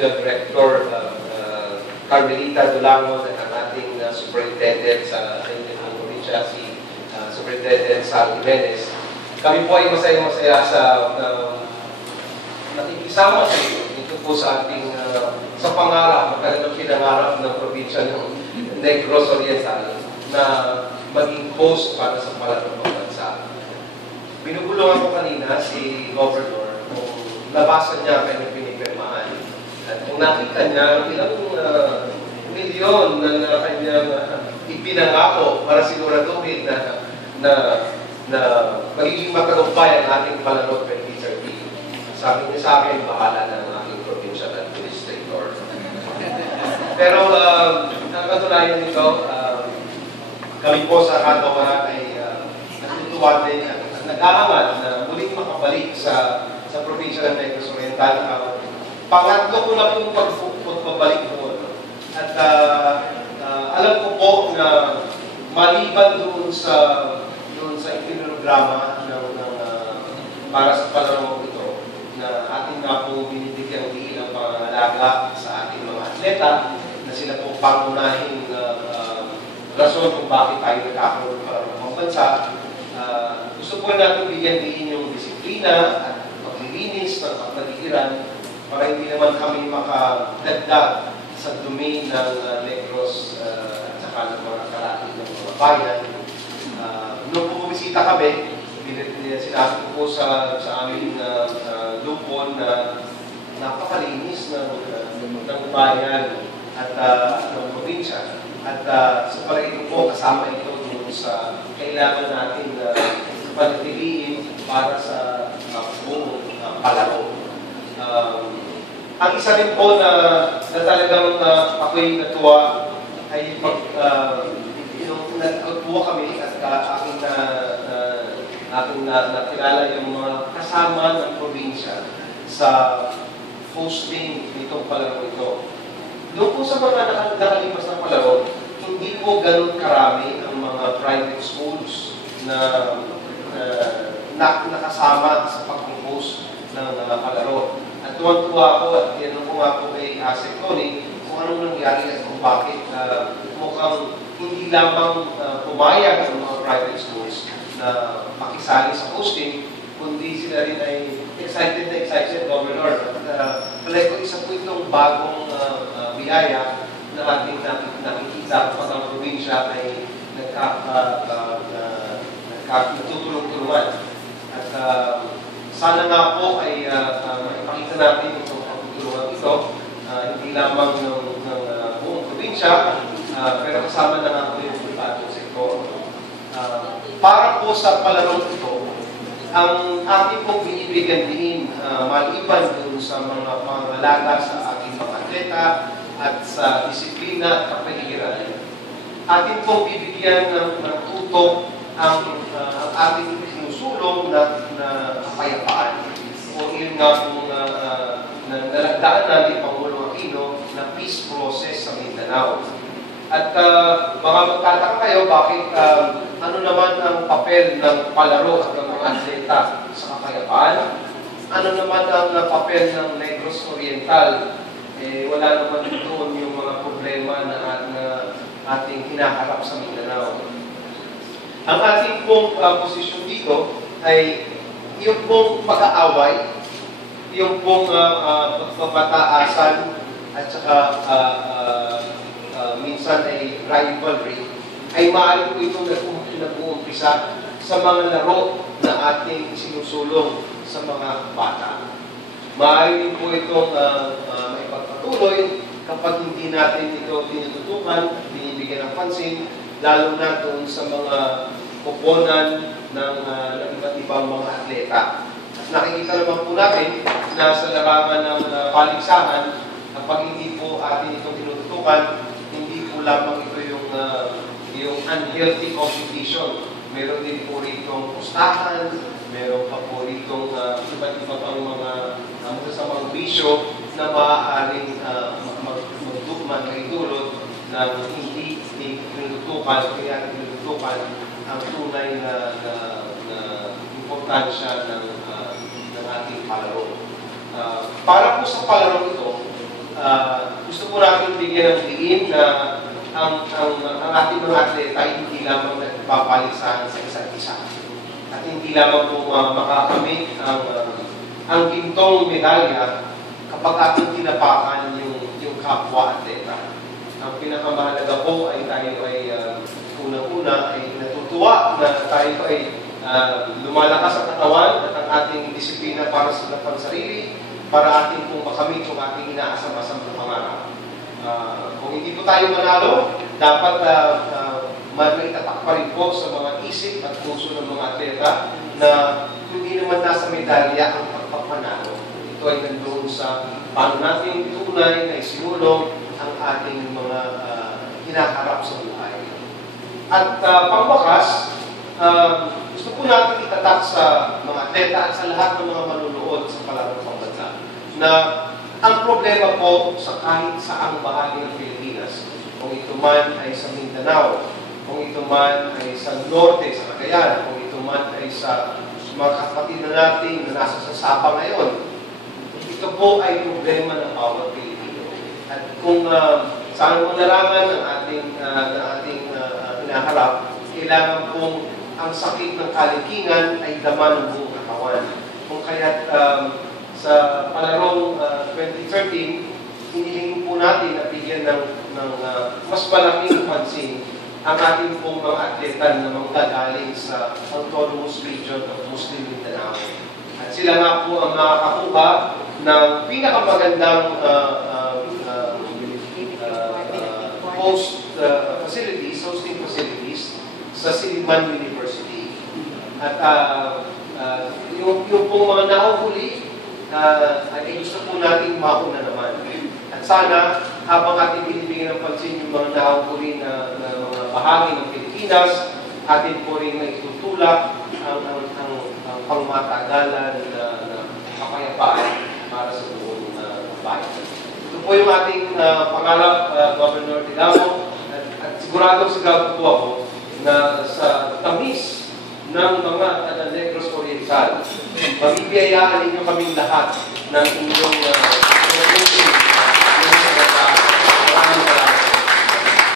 Director Carmelita Dulangon at ang ating Superintendent sa probinsya, si Superintendent Sal Jimenez. Kami po ay masaya-masaya sa nakikisama sa iyo dito po sa ating sa pangarap, talagang pinangarap ng probinsya ng Negros Oriental na maging host para sa Palaro ng bansa. Binubulungan ko kanina si Governor kung nabasa niya kanyang pinipirmahan. At kung nakita niya ilang milyon na kanyang ipinangako para siguraduhin na magiging matagumpay ang ating Palaro 2030. Sabi niya sa akin, bahala ng aking provincial administrator. Pero ang katunayan nito, kami po sa Katawaran ay natutuwa din at nag-aangat na muling makabalik sa probinsya ng Negros Oriental. Pangatlo ko na pong pagbabalik doon. At alam ko po na maliban doon sa ipinograma para sa Palaro ito, na ating nga po binibigyang diin ang pangangalaga sa ating mga atleta, na sila po pangunahing rason kung bakit tayo nagkakaroon para ng bansa. Gusto po natin bigyan din yung disiplina at paglilinis ng kapaligiran para hindi naman kami makadagdag sa dumi ng Negros at saka ng mga kalahin ng mga bayan. Nung pumisita kami, sinabi ko po sa aming lupon na napakalinis ng bayan at ng probinsya. At sa palagay ko po, kasama ito dun sa kailangan natin panatiliin para sa buong Palaro. Ang isa rin po na talagang ako'y natuwa ay nagkatuwa kami at aking nakilala yung mga kasama ng probinsya sa hosting nitong Palaro ito. Doon po sa mga nakalipas ng Palaro, hindi po ganun karami ang mga private schools na nakasama sa pag-host ng Palaro. At tuwang-tuwa ako at tinanong ko nga po kay Asek Tony kung anong nangyari at kung bakit mukhang hindi lamang pumayag ang mga private schools na makisali sa hosting, kundi sila rin ay excited, Governor. Palay ko isa po itong bagong biyaya na ating nakikita kapag ang probinsya ay nagtutulong-tulungan. At sana nga po ay maipakita natin itong pagtutulungan ito, hindi lamang ng buong probinsya, pero kasama na nga po yung pribadong sektor. Para po sa Palarong ito, ang ating pong binibigyan din maliban dun sa mga pangalaga sa ating mga atleta at sa disiplina at kapaligiran, ating pong bibigyan ng tutok ang ating sinusulong na kapayapaan. O yun nga pong nalagdaan natin Pangulong Aquino na peace process sa Mindanao. At baka magtataka kayo bakit ano naman ang papel ng Palaro at ng mga atleta sa kapayapaan? Ano naman ang papel ng Negros Oriental? Wala naman doon yung mga problema na ating hinaharap sa Mindanao. Ang ating pong posisyon dito ay yung pong pag-aaway, yung pong pagpapataasan at saka minsan ay rivalry, ay maaari po itong nag-uumpisa sa mga laro na ating sinusulong sa mga bata. Maaari po itong may pagpatuloy kapag hindi natin ito tinututukan, binibigyan ng pansin, lalo na doon sa mga kuponan ng iba't ibang mga atleta. At nakikita naman po natin na sa larangan ng paligsahan, kapag hindi po atin itong tinututukan, hindi po lamang ito yung unhealthy competition. Meron din po ritong pustahan, meron pa po ritong iba't iba pang mga masasamang bisyo na maaaring magdulot ng hindi tinutukan, kaya tinutukan ang tunay na importansya ng ating palaro. Para po sa palaro ito, gusto po natin bigyan ng diin na ang ating mga atleta ay hindi lamang nagpapalisahan sa isa't isa. At hindi lamang po makakamit ang gintong medalya kapag ating tinapakan yung kapwa atleta. Ang pinakamahalaga po ay tayo ay unang-una ay natutuwa na tayo ay lumalakas ang katawan at ang ating disiplina para sa sarili, para ating pong makamit yung ating inaasam-asam na pangarap. Kung hindi po tayo manalo, dapat maitatak pa rin po sa mga isip at puso ng mga atleta na hindi naman nasa medalya ang pagpapanalo. Ito ay nandoon sa paano natin tunay na isinulong ang ating mga hinaharap sa buhay. At pangwakas, gusto po natin itatak sa mga atleta at sa lahat ng mga manunood sa palarong pambansa na ang problema po sa kahit saang bahagi ng Pilipinas, kung ito man ay sa Mindanao, kung ito man ay sa Norte, sa Cagayan, kung ito man ay sa mga kapatid na natin na nasa Sapa ngayon, ito po ay problema ng bawat Pilipino. At kung saan mo nalaman ng ating hinaharap, kailangan pong ang sakit ng kalikingan ay dama ng buong katawan. Kung kaya't sa palarong 2013, hinihingi po natin na bigyan ng mas malaking pansin ang ating pong mga atleta na manggagaling sa Autonomous Region of Muslim Mindanao. At sila nga po ang makakakuha ng pinakamagandang hosting facilities sa Silliman University. At yung pong mga nahuhuli, ay gusto po natin mauna naman. At sana, habang ating binibigyan ng pansin yung mga nahuhuli na mga bahagi ng Pilipinas, atin po rin na itutulak ang pangmatagalan na kapayapaan para sa buong bayan. Ito po yung ating pangarap, Governor Tigamo, at sigurado po ako na sa tamis ng mga taga-Negros Oriental, mabibiyayaan ninyo kaming lahat ng inyong